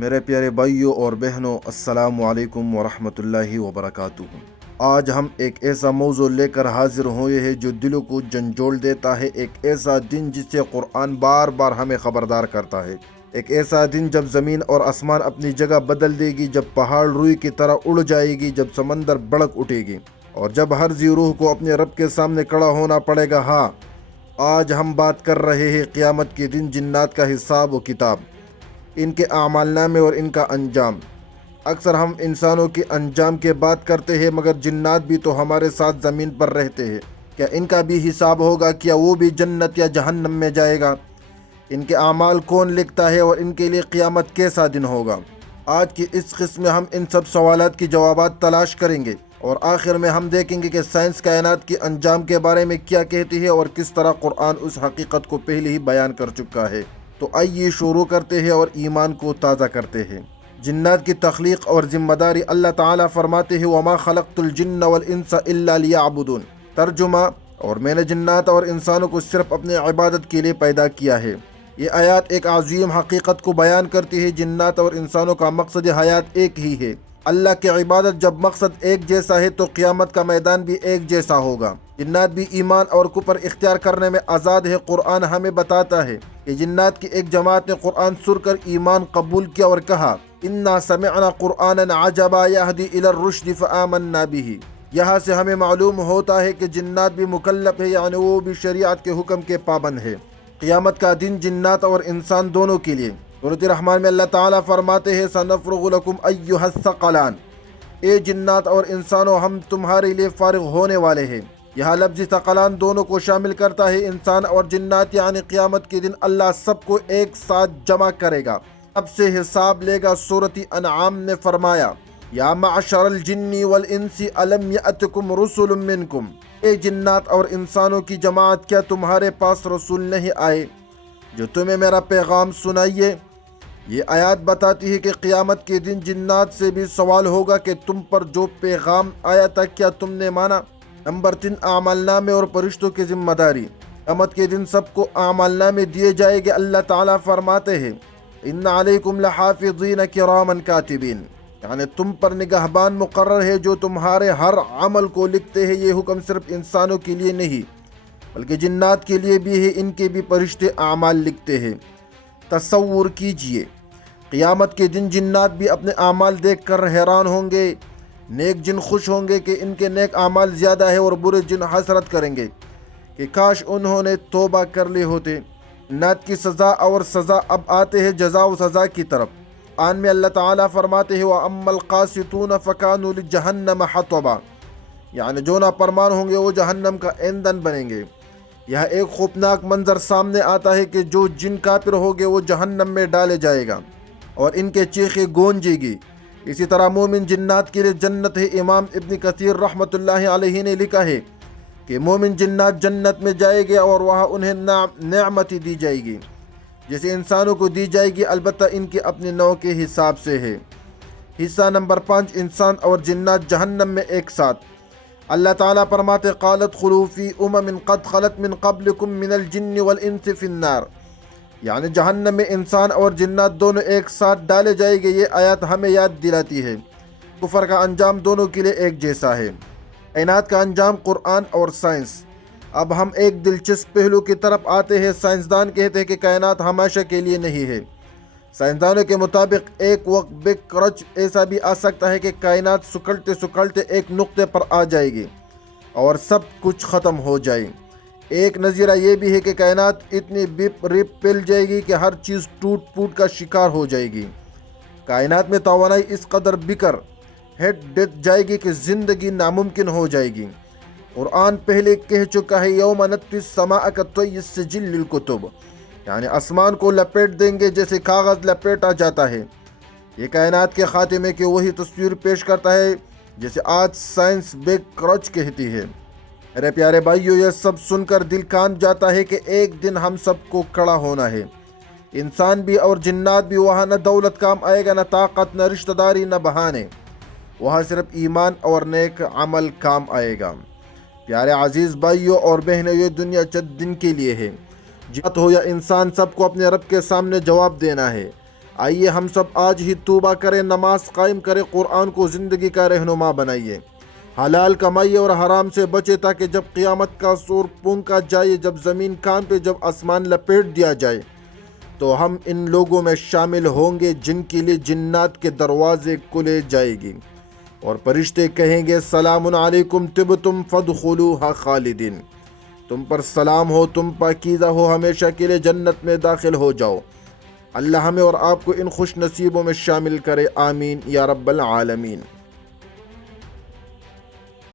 میرے پیارے بھائیوں اور بہنوں، السلام علیکم ورحمۃ اللہ وبرکاتہ۔ آج ہم ایک ایسا موضوع لے کر حاضر ہوئے ہیں جو دلوں کو جھنجھوڑ دیتا ہے، ایک ایسا دن جس سے قرآن بار بار ہمیں خبردار کرتا ہے، ایک ایسا دن جب زمین اور آسمان اپنی جگہ بدل دے گی، جب پہاڑ روئی کی طرح اڑ جائے گی، جب سمندر بڑک اٹھے گی اور جب ہر ذی روح کو اپنے رب کے سامنے کھڑا ہونا پڑے گا۔ ہاں، آج ہم بات کر رہے ہیں قیامت کے دن جنات کا حساب و کتاب، ان کے اعمال نامے اور ان کا انجام۔ اکثر ہم انسانوں کے انجام کی بات کرتے ہیں، مگر جنات بھی تو ہمارے ساتھ زمین پر رہتے ہیں۔ کیا ان کا بھی حساب ہوگا؟ کیا وہ بھی جنت یا جہنم میں جائے گا؟ ان کے اعمال کون لکھتا ہے اور ان کے لیے قیامت کیسا دن ہوگا؟ آج کی اس قسم میں ہم ان سب سوالات کی جوابات تلاش کریں گے، اور آخر میں ہم دیکھیں گے کہ سائنس کائنات کے انجام کے بارے میں کیا کہتی ہے اور کس طرح قرآن اس حقیقت کو پہلے ہی بیان کر چکا ہے۔ تو آئیے شروع کرتے ہیں اور ایمان کو تازہ کرتے ہیں۔ جنات کی تخلیق اور ذمہ داری۔ اللہ تعالیٰ فرماتے ہیں وَمَا خَلَقْتُ الْجِنَّ وَالْإِنسَ إِلَّا لِيَعْبُدُونَ۔ ترجمہ: اور میں نے جنات اور انسانوں کو صرف اپنے عبادت کے لیے پیدا کیا ہے۔ یہ آیات ایک عظیم حقیقت کو بیان کرتی ہے، جنات اور انسانوں کا مقصد حیات ایک ہی ہے۔ اللہ کی عبادت جب مقصد ایک جیسا ہے تو قیامت کا میدان بھی ایک جیسا ہوگا۔ جنات بھی ایمان اور کفر اختیار کرنے میں آزاد ہے۔ قرآن ہمیں بتاتا ہے کہ جنات کی ایک جماعت نے قرآن سن کر ایمان قبول کیا اور کہا اِنَّا سَمِعْنَا قُرْآنًا عَجَبًا يَهْدِي إِلَى الرُّشْدِ فَآمَنَّا بِهِ۔ یہاں سے ہمیں معلوم ہوتا ہے کہ جنات بھی مکلف ہے، یعنی وہ بھی شریعت کے حکم کے پابند ہے۔ قیامت کا دن جنات اور انسان دونوں کے لیے۔ سورۃ الرحمن میں اللہ تعالیٰ فرماتے ہیں سَنَفْرُغُ لَكُمْ أَيُّهَا الثَّقَلَانِ۔ اے جنات اور انسانوں، ہم تمہارے لیے فارغ ہونے والے ہیں۔ یہاں لفظ ثقلان دونوں کو شامل کرتا ہے، انسان اور جنات، یعنی قیامت کے دن اللہ سب کو ایک ساتھ جمع کرے گا، سب سے حساب لے گا۔ سورۃ انعام نے فرمایا یا معشر الجن والانس الم یأتکم رسل منکم۔ اے جنات اور انسانوں کی جماعت، کیا تمہارے پاس رسول نہیں آئے جو تمہیں میرا پیغام سنائیے؟ یہ آیات بتاتی ہے کہ قیامت کے دن جنات سے بھی سوال ہوگا کہ تم پر جو پیغام آیا تھا کیا تم نے مانا؟ نمبر 3، اعمال نامے اور فرشتوں کی ذمہ داری۔ قیامت کے دن سب کو اعمال نامے دیے جائے گے۔ اللہ تعالیٰ فرماتے ہیں ان علیکم لحافظین کراما کاتبین، یعنی تم پر نگہبان مقرر ہے جو تمہارے ہر عمل کو لکھتے ہیں۔ یہ حکم صرف انسانوں کے لیے نہیں بلکہ جنات کے لیے بھی ہے، ان کے بھی فرشتے اعمال لکھتے ہیں۔ تصور کیجئے، قیامت کے دن جنات بھی اپنے اعمال دیکھ کر حیران ہوں گے۔ نیک جن خوش ہوں گے کہ ان کے نیک اعمال زیادہ ہے، اور برے جن حسرت کریں گے کہ کاش انہوں نے توبہ کر لی ہوتے۔ جنات کی سزا اور سزا۔ اب آتے ہیں جزا و سزا کی طرف۔ آن میں اللہ تعالیٰ فرماتے ہیں وَأَمَّا الْقَاسِطُونَ فَكَانُوا لِجَهَنَّمَ حَطَبًا، یعنی جو نافرمان ہوں گے وہ جہنم کا ایندھن بنیں گے۔ یہاں ایک خوفناک منظر سامنے آتا ہے کہ جو جن کافر ہوگے وہ جہنم میں ڈالے جائے گا اور ان کے چیخیں گونجے گی۔ اسی طرح مومن جنات کے لیے جنت ہے۔ امام ابن کثیر رحمۃ اللہ علیہ نے لکھا ہے کہ مومن جنات جنت میں جائے گے اور وہاں انہیں نعمت دی جائے گی جیسے انسانوں کو دی جائے گی، البتہ ان کے اپنے نوع کے حساب سے ہے۔ حصہ نمبر 5، انسان اور جنات جہنم میں ایک ساتھ۔ اللہ تعالیٰ فرماتے قالت خلوا فی امم قد خلت من قبلکم من الجن والانس فی النار، یعنی جہنم میں انسان اور جنات دونوں ایک ساتھ ڈالے جائیں گے۔ یہ آیات ہمیں یاد دلاتی ہے کفر کا انجام دونوں کے لیے ایک جیسا ہے۔ کائنات کا انجام، قرآن اور سائنس۔ اب ہم ایک دلچسپ پہلو کی طرف آتے ہیں۔ سائنسدان کہتے ہیں کہ کائنات ہمیشہ کے لیے نہیں ہے۔ سائنسدانوں کے مطابق ایک وقت بگ کرچ ایسا بھی آ سکتا ہے کہ کائنات سکڑتے سکڑتے ایک نقطے پر آ جائے گی اور سب کچھ ختم ہو جائے۔ ایک نظریہ یہ بھی ہے کہ کائنات اتنی بپ رپ پھیل جائے گی کہ ہر چیز ٹوٹ پھوٹ کا شکار ہو جائے گی۔ کائنات میں توانائی اس قدر بکھر دیکھ جائے گی کہ زندگی ناممکن ہو جائے گی۔ قرآن پہلے کہہ چکا ہے یوم نطوی السماء کطی السجل للکتب، یعنی آسمان کو لپیٹ دیں گے جیسے کاغذ لپیٹا جاتا ہے۔ یہ کائنات کے خاتمے کی وہی تصویر پیش کرتا ہے جیسے آج سائنس بگ کرچ کہتی ہے۔ میرے پیارے بھائیو، یہ سب سن کر دل کانپ جاتا ہے کہ ایک دن ہم سب کو کھڑا ہونا ہے۔ انسان بھی اور جنات بھی۔ وہاں نہ دولت کام آئے گا، نہ طاقت، نہ رشتہ داری، نہ بہانے۔ وہاں صرف ایمان اور نیک عمل کام آئے گا۔ پیارے عزیز بھائیوں اور بہنوں، یہ دنیا چند دن کے لیے ہے۔ جنات ہو یا انسان، سب کو اپنے رب کے سامنے جواب دینا ہے۔ آئیے ہم سب آج ہی توبہ کریں، نماز قائم کریں، قرآن کو زندگی کا رہنما بنائیے، حلال کمائیے اور حرام سے بچے، تاکہ جب قیامت کا سور پھونکا جائے، جب زمین کانپے، جب آسمان لپیٹ دیا جائے، تو ہم ان لوگوں میں شامل ہوں گے جن کے لیے جنات کے دروازے کھلے جائے گی، اور فرشتے کہیں گے سلام علیکم طبتم فادخلوها خالدین، تم پر سلام ہو، تم پاکیزہ ہو، ہمیشہ کے لیے جنت میں داخل ہو جاؤ۔ اللہ ہمیں اور آپ کو ان خوش نصیبوں میں شامل کرے، آمین یا رب العالمین۔